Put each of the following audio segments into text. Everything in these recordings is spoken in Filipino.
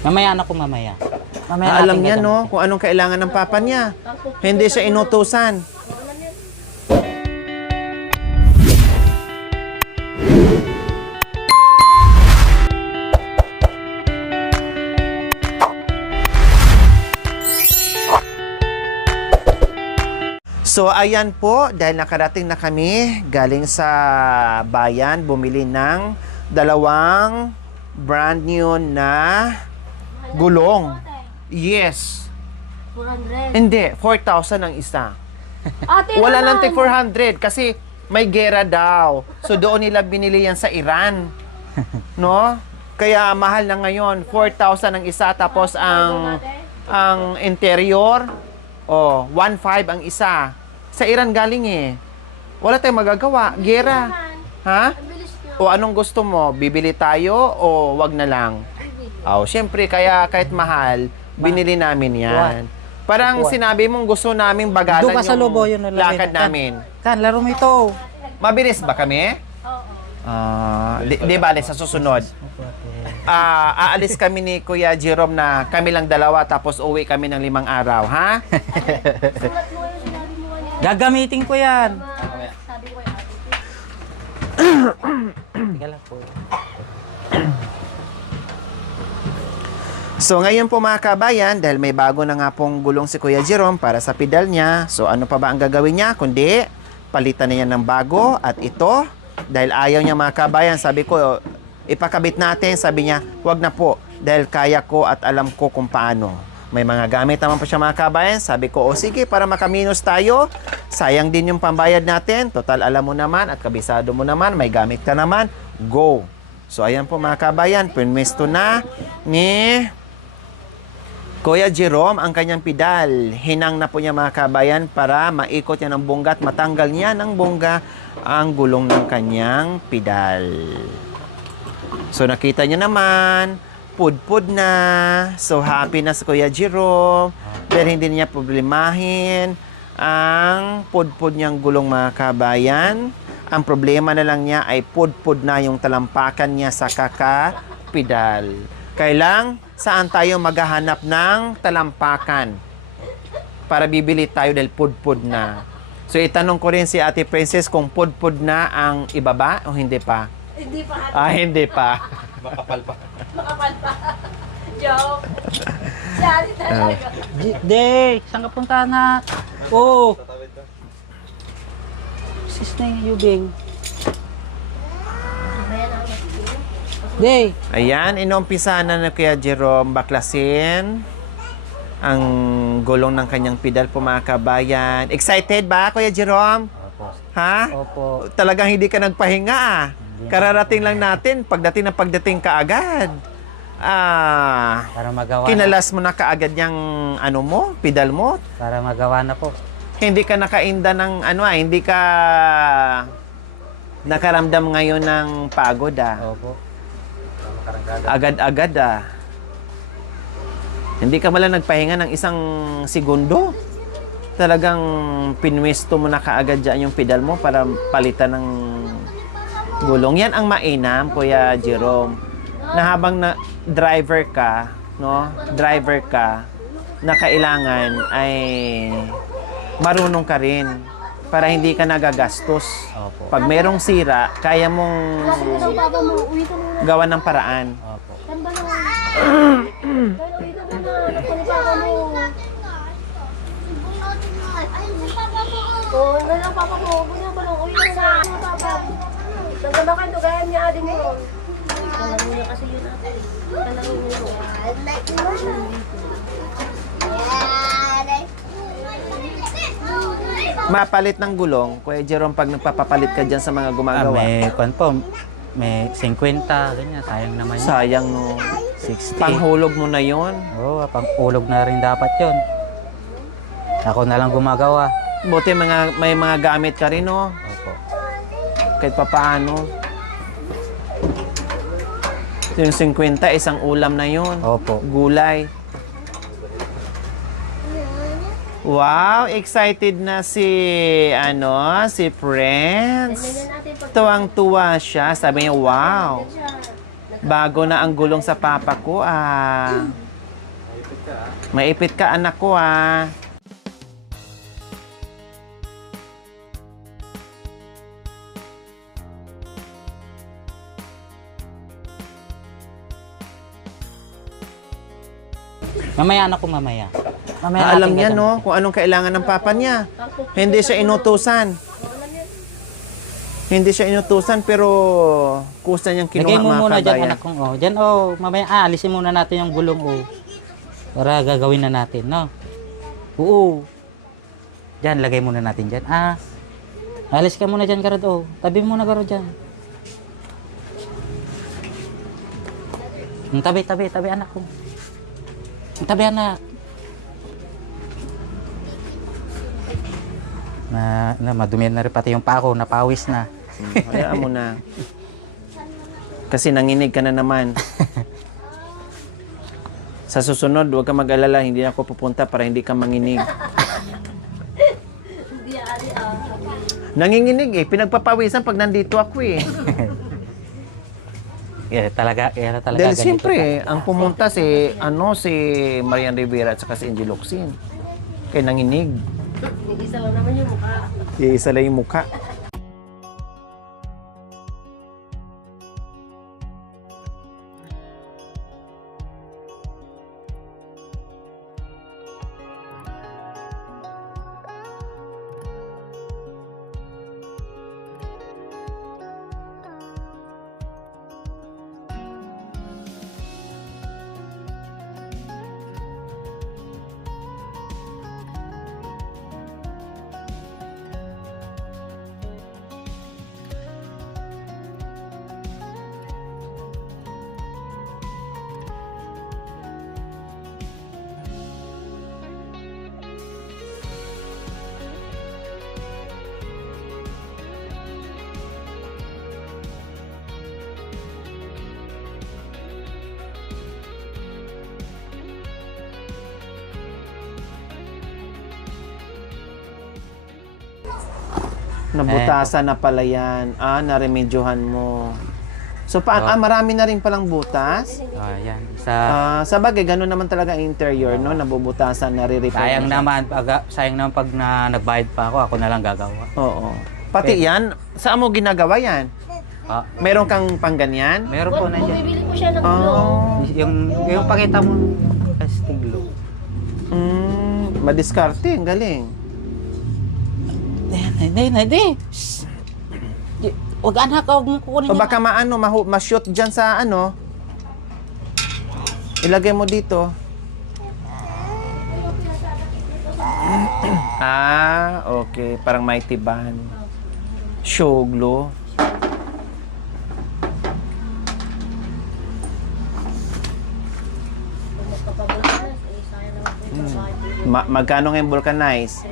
Mamaya na ko mamaya. Mamaya Alam natin niya, gagamitin. no? Kung anong kailangan ng papa niya. Hindi siya inutusan. So, ayan po, dahil nakarating na kami galing sa bayan, bumili ng dalawang brand new na gulong. Yes. 400. Hindi, 4,000 ang isa. Ate Wala naman. lang tig 400 kasi may gera daw. So, doon nila binili yan sa Iran. No? Kaya mahal na ngayon. 4,000 ang isa, tapos ang interior, 1,500 ang isa. Sa Iran galing eh. Wala tayong magagawa. Gera. Ha? Bilis niyo. O anong gusto mo? Bibili tayo o wag na lang? Oh, syempre, kaya kahit mahal, binili namin yan. Parang sinabi mong gusto naming bagalan Doon ka sa lobo, yun ang lakad lalaki. namin. Kan, laro mo ito. Mabilis ba kami? Oo. Di bale, sa susunod. Aalis kami ni Kuya Jerome na kami lang dalawa tapos uwi kami ng 5 araw, ha? Sulat mo yung sinabi mo kanina. Gagamitin ko yan. Sabi ko yung ate. Teka lang po. So ngayon po mga kabayan, dahil may bago na nga pong gulong si Kuya Jerome para sa pedal niya, so ano pa ba ang gagawin niya? Kundi palitan na niya ng bago at ito, dahil ayaw niya mga kabayan, sabi ko, ipakabit natin, sabi niya, wag na po, dahil kaya ko at alam ko kung paano. May mga gamit naman po siya mga kabayan, sabi ko, o sige, para makaminos tayo, sayang din yung pambayad natin, total alam mo naman at kabisado mo naman, may gamit ka naman, go! So ayan po mga kabayan, pinwesto na ni Kuya Jerome ang kanyang pedal. Hinang na po niya mga kabayan para maikot niya ng bongga at matanggal niya ng bongga ang gulong ng kanyang pedal. So nakita niyo naman, pudpud na. So happy na si Kuya Jerome. Pero hindi niya problemahin ang pudpud niyang gulong mga kabayan. Ang problema na lang niya ay pudpud na yung talampakan niya sa kaka-pedal. Kailang saan tayo maghahanap ng talampakan para bibili tayo dahil pudpud na. So itanong ko rin si Ate Princess kung pudpud na ang ibaba o hindi pa? Hindi pa ate. Hindi pa. Makapal pa. Joke. Si ate talaga. Day, saan ka punta na? Oh. Sis na yung Yubing. Day. Ayan, inumpisa na na Kuya Jerome baklasin ang gulong ng kanyang pedal po mga kabayan. Excited ba Kuya Jerome? Opo. Ha? Opo. Talagang hindi ka nagpahinga ah. Kararating lang natin, pagdating ka agad. Para magawa Kinalas mo na kaagad yung ano mo, pedal mo. Para magawa na po. Hindi ka nakainda ng hindi ka nakaramdam ngayon ng pagod ah. Opo. Agad-agad ah. Hindi ka malang nagpahinga ng isang segundo. Talagang pinwesto mo na kaagad dyan yung pedal mo para palitan ng gulong. Yan ang mainam, Kuya Jerome. Na habang driver ka, na kailangan ay marunong ka rin para hindi ka nagagastos. Opo. Pag merong sira, kaya mong Kasi daw baba mo, uwi ka muna. gawan ng paraan. Opo. Saan ba naman? Kaya uwi ka muna. Panipaga mo. Oo, ano lang papa mo. Uwi na ba lang? Uwi na na. Papa. Saan ka kayo? Gaya niya ading mo. Kalaro niya kasi yun ate. Kalaro niya yun. Mapalit ng gulong, Kuya Jerome, pag nagpapapalit ka dyan sa mga gumagawa. May kwan po. May 50, ganyan. Sayang naman yun. Sayang no. 60. Panghulog mo na yon. Oo, pang-ulog na rin dapat yun. Ako na lang gumagawa. Buti may mga gamit ka rin no. Opo. Kahit papaano. Yung 50, isang ulam na yon. Opo. Gulay. Wow, excited na si si Prince. Ganyan natin pag Tuwang-tuwa siya. Sabi niya, wow. siya. Bago na ang gulong sa papa ko, Maipit ka, anak ko, Mamaya anak ko, mamaya. Mamaya Alam natin niya, gagawin. no? Kung anong kailangan ng papa niya. Hindi siya inutusan. Hindi siya inutusan, pero kusa niyang Lagay kinuha, mo mga muna dyan, kabayan. anak kong, Dyan, mamaya, alisin muna natin yung gulong, Para gagawin na natin, no? Oo. Dyan, lagay muna natin dyan. Alis ka muna dyan, Garod, Tabi muna, Garod, dyan. Tabi, anak ko. Tabi, anak. Madumihan na rin pati yung pako, napawis na. Hayaan mo na. Kasi nanginig ka na naman. Sa susunod, huwag ka mag-alala, hindi ako pupunta para hindi ka manginig. Hindi ali Nanginginig pinagpapawisan pag nandito ako Talaga Dahil ganito. siyempre, ang pumunta si Marian Rivera at saka si Angie Locsin. Kaya nanginig. Isa lang naman yung mukha. Iisa lang yung mukha. Nabutasan na pala yan. Naremedyohan mo. So, marami na rin palang butas? Yan. Sa bagay, gano'n naman talaga ang interior, no? Nabubutasan, nare-repair. Sayang naman pag nagbayad pa ako na lang gagawa. Oo. Pati yan, saan mo ginagawa yan? Meron kang pangganyan? Meron po na dyan. Bumibili ko siya ng glue. Yung pakita mo, kastiglo. Madiskarte, ang galing. Hindi. Huwag anak, huwag mo kukunin O baka ma-shoot dyan sa ilagay mo dito. Okay. Parang mighty band. Show glue. Magkano ngayon vulcanize?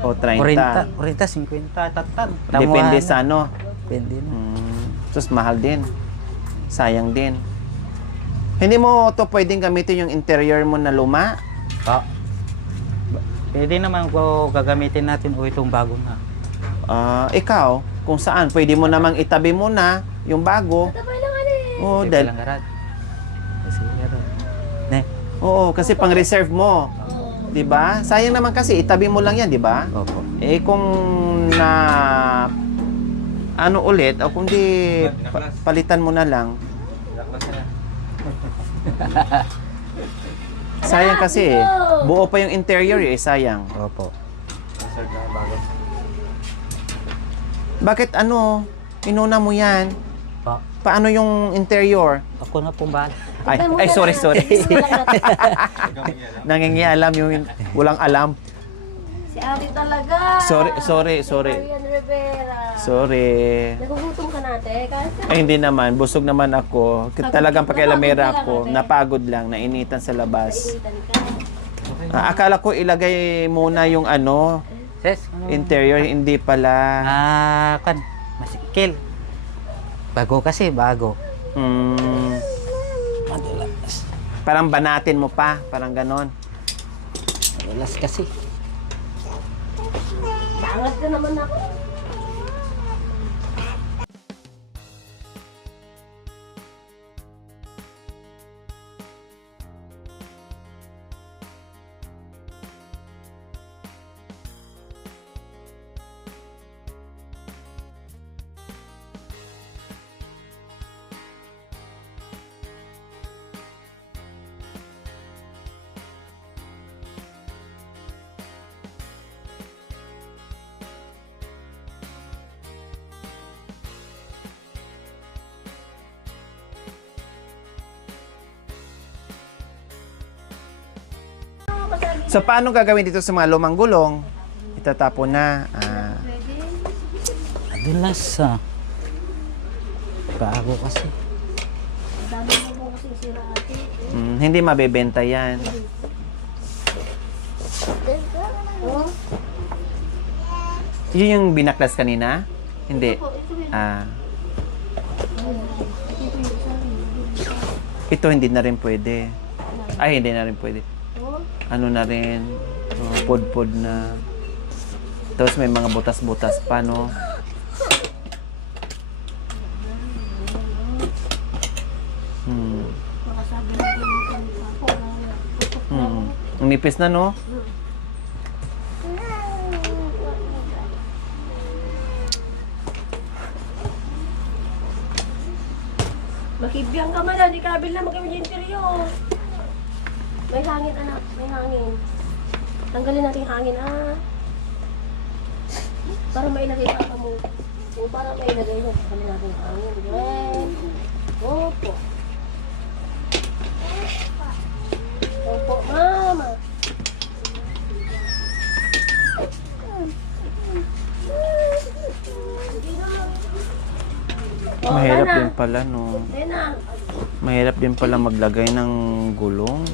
O 30. 50, tatan. Depende sa Depende na. Tapos mahal din. Sayang din. Hindi mo to pwedeng gamitin yung interior mo na luma? Pwede naman ko gagamitin natin itong bago na. Ikaw, kung saan, pwede mo namang itabi muna yung bago. Tabay lang Oo, Pwede dahil, lang garad. Kasi kasi pang-reserve mo. 'Di ba? Sayang naman kasi itabi mo lang 'yan, 'di ba? Opo. Kung ulit o kung di palitan mo na lang. Sayang kasi buo pa yung interior sayang. Opo. Bakit inuna mo 'yan? Paano yung interior? Ako na pong bahala. Ay, sorry. Nangingialam yung walang alam. Si Ari talaga. Sorry. Marian Rivera. Sorry. Nagugutom ka natin. Ay, hindi naman. Busog naman ako. Talagang pakialamera ako. Napagod lang. Nainitan sa labas. Akala ko ilagay muna yung Ses, interior. Hindi pala. masikil. Bago kasi, bago. Madulas. Parang banatin mo pa. Parang ganon. Madulas kasi. Bangat ka naman ako. So, paano gagawin dito sa mga lumang gulong? Itatapon na. Doon lang sa bago kasi. Dami mo po kasi sira ate. Hindi mabebenta yan. Oh, Yun yung binaklas kanina? Hindi. ito yun. Ito hindi na rin pwede. Ay, hindi na rin pwede. Oh, Ano na rin, pod-pod na. Tapos may mga butas-butas pa, no? makasabi na din ako. Ang nipis na, no? Makibiyang ka man, di kabil na magkawin yung interior. May hangin anak, may hangin. Tanggalin natin yung hangin Para mailagay pa mo. O para mailagay mo, tanggalin natin yung hangin. Yan. Opo. Opo, mama. Oh, Mahirap Lana. din pala, no? Lena. Mahirap din pala maglagay ng gulong.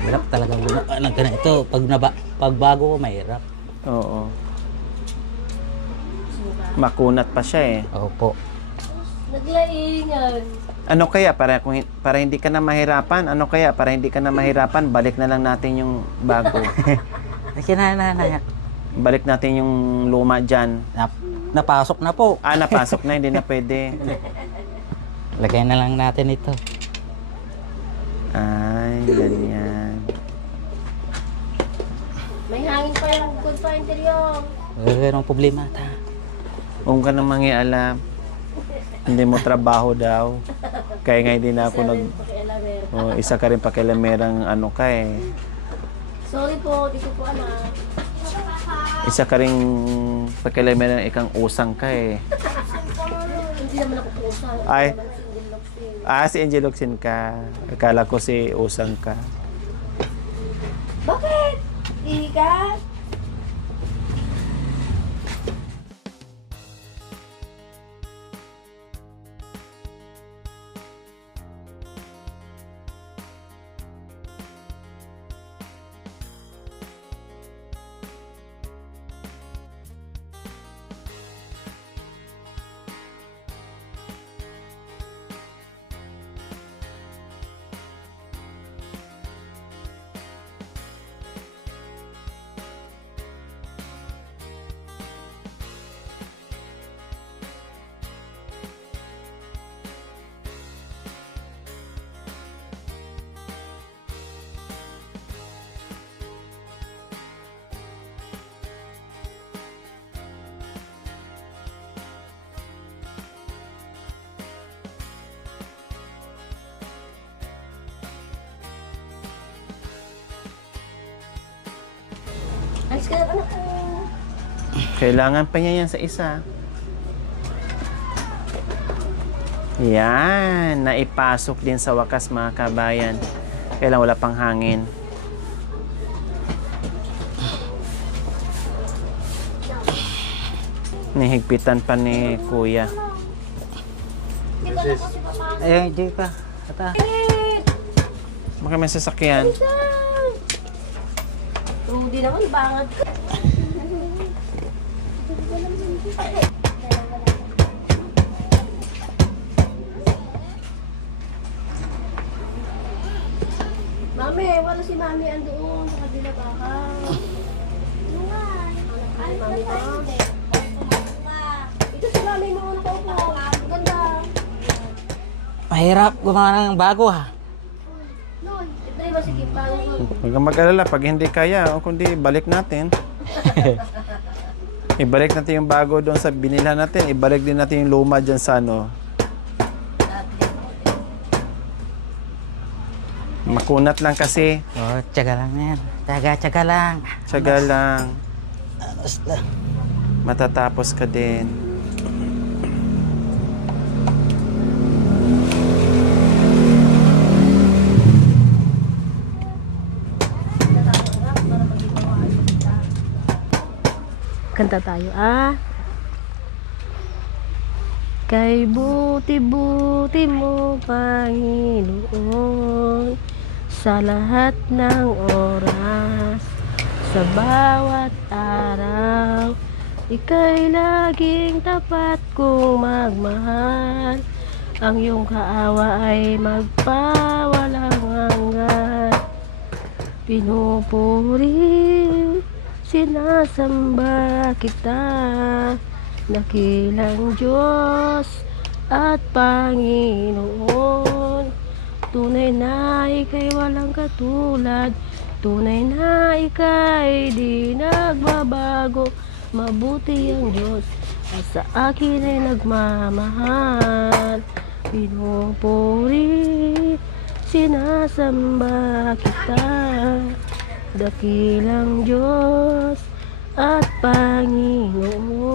Hirap talaga ng ganito. Pag bago ko, mahirap. Oo. Makunat pa siya, eh. Opo. Naglaingan. Ano kaya para hindi ka na mahirapan? Ano kaya para hindi ka na mahirapan? Balik na lang natin yung bago. Ay, na. Balik natin yung luma diyan. Napasok na po. Napasok na, hindi na pwede. Lagay na lang natin ito. Ay, ganyan. May hangin pa yung good pa interior. Mayroong problema ata. Huwag ka na mangialam. Hindi mo trabaho daw. Kaya nga hindi na ako isa ka rin pakialamerang ano ka, eh. Sorry po, di ko po alam. Isa ka rin pakialamerang ikang usang ka, eh. Hindi naman ako pusa. Ay. Si Angel Locsin ka. Akala ko si usang ka. Bakit? Hindi ka? Alis ka na, anak ko. Kailangan pa niya yan sa isa. Yan, naipasok din sa wakas, mga kabayan. Kailangan wala pang hangin. Nihigpitan pa ni Kuya. Ayun, di ka. Ata. Baka may sasakyan. Hindi naman, bangad ka. Mami, wala si Mami andoon sa kabila baka. Ay, Mami ba? Ito si Mami mo ano ko po. Ganda. Mahirap gumawa ng bago ha. Ito rin ba si Kipang? Huwag kang mag-alala. Pag hindi kaya, o kundi balik natin. Ibalik natin yung bago doon sa binila natin. Ibalik din natin yung luma dyan sa ano. Makunat lang kasi. Tiyaga lang yan. Tiyaga lang. Tsaga lang. Basta. matatapos ka din. Kanta tayo, ah. Kay buti-buti mo, Panginoon, sa lahat ng oras, sa bawat araw, ika'y laging tapat kong magmahal. Ang iyong kaawa ay magpawalang hanggan. Pinupuri, sinasamba kita, dakilang Diyos at Panginoon. Tunay na ika'y walang katulad, tunay na ika'y di nagbabago. Mabuti ang Diyos at sa akin ay nagmamahal. Pinupuri, sinasamba kita, dakilang Diyos at Panginoon.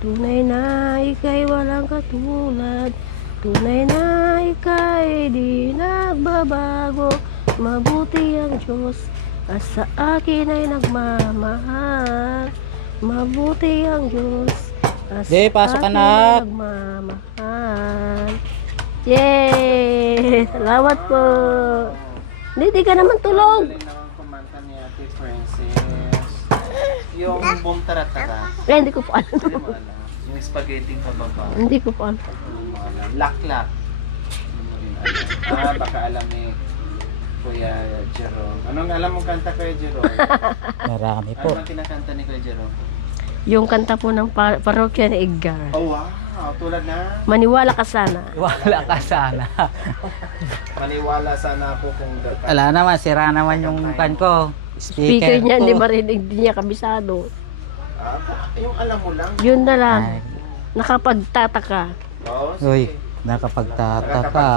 Tunay na ika'y walang katulad, tunay na ika'y di nagbabago. Mabuti ang Diyos at sa akin ay nagmamahal. Mabuti ang Diyos at sa Di, pasok, akin anak. ay nagmamahal. Yay! Salamat po. Hindi ka naman tulog. Galing naman kumanta ni Ate Princess. Yung Boom Taratara. Eh, hindi ko po alam. Hindi mo alam. Yung spaghetti pababa. Hindi ko po alam. Hindi mo alam. Laklak. Hindi mo rin alam. Baka alam ni Kuya Jerome. Anong alam mong kanta, Kuya Jerome? Marami Ano po. ang kinakanta ni Kuya Jerome? Yung kanta po ng parokya ni Edgar. Oh, wow. Tulad na. Maniwala ka sana. Wala ka sana. Maniwala sana ako kung Wala naman, sira naman yung kan ko. Speaker niya, ko. hindi marinig, hindi niya kabisado. yung alam mo lang. Yun na lang. Ay, Nakapagtataka. Oo, uy, sige. nakapagtataka.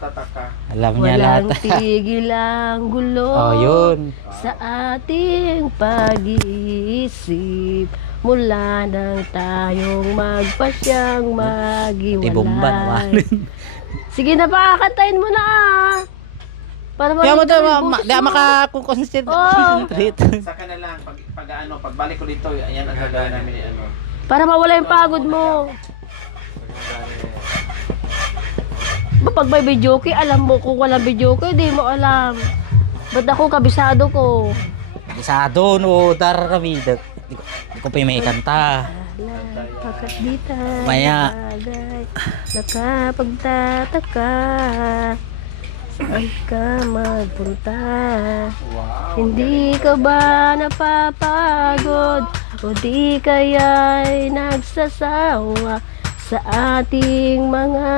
Tataka. Alam niya lahat. Walang tigil ang gulo Oh, yun. sa ating pag-iisip. Mula nang tayong magpasyang Ibomba naman. maghiwalay. Sige na pa, kantahin mo na ah. Para Kaya mo marinig daw, yung boses di mo. makakonsentrate. Saka na lang, pag pagbalik ko dito, ayan ang gagawin namin ni ano. Para mawala yung pagod mo. Ba, pag may videoke, alam mo kung walang videoke, di mo alam. Ba't ako kabisado ko? Sa doon, o darami. Di ko pa yung may kanta. Pagkat di tayo Maya. bagay, nakapagtataka. Saan ka magpunta? Wow. Hindi ka ba napapagod? O di kaya'y nagsasawa sa ating mga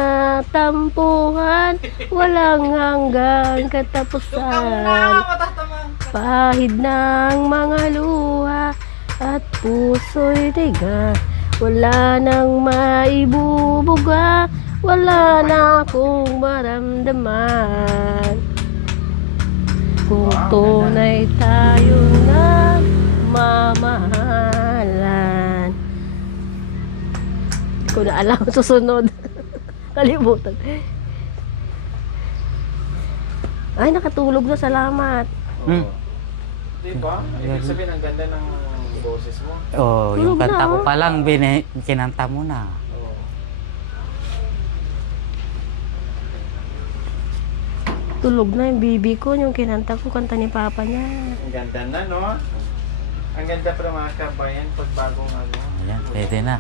tampuhan? Walang hanggang katapusan. Pahid ng mga luha at puso'y tiga. Wala nang maibubuga, wala na akong maramdaman. Kung tunay tayong nagmamahalan. Hindi ko na alam susunod. Kalimutan. Ay, nakatulog na. Salamat. Hmm. Diba? Ibig sabihin, ang ganda ng boses mo. Oh, yung Tulog kanta na, ko oh. pa lang, kinanta mo na. Oo. Tulog na yung bibi ko. Yung kinanta ko, kanta ni Papa niya. Ang ganda na, no? Ang ganda pa mga kabayan pag bagong ano. Ayan, pwede na.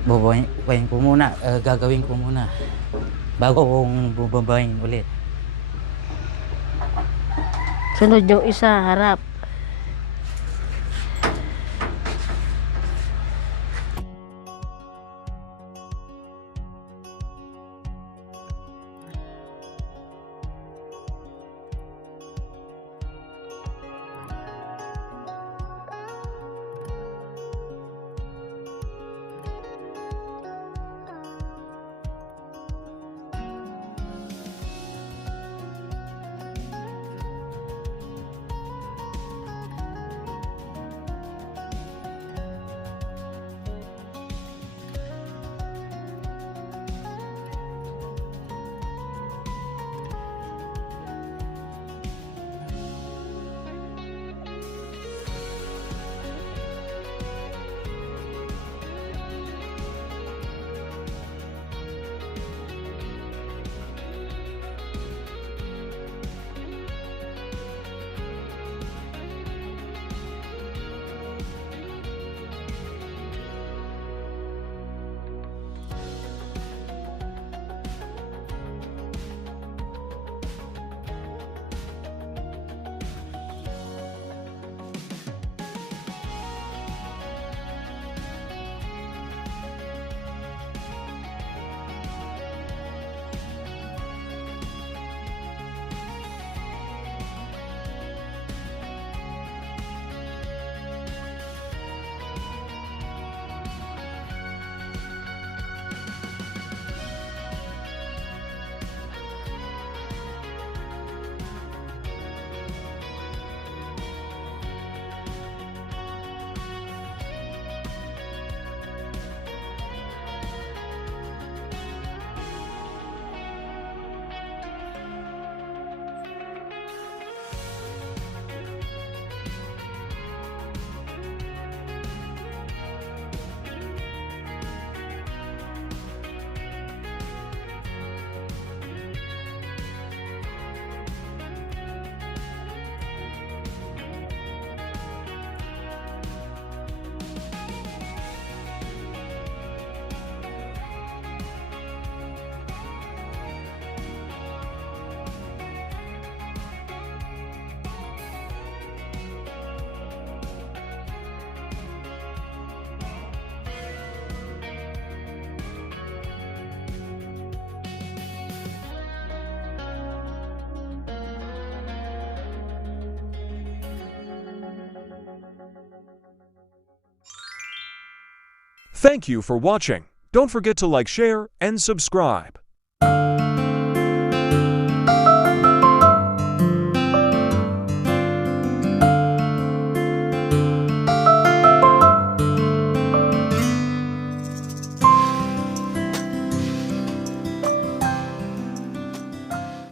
Bubabayin ko muna, gagawin ko muna. Bago kong bubabayin ulit. Sunod yung isa, harap. Thank you for watching. Don't forget to like, share, and subscribe.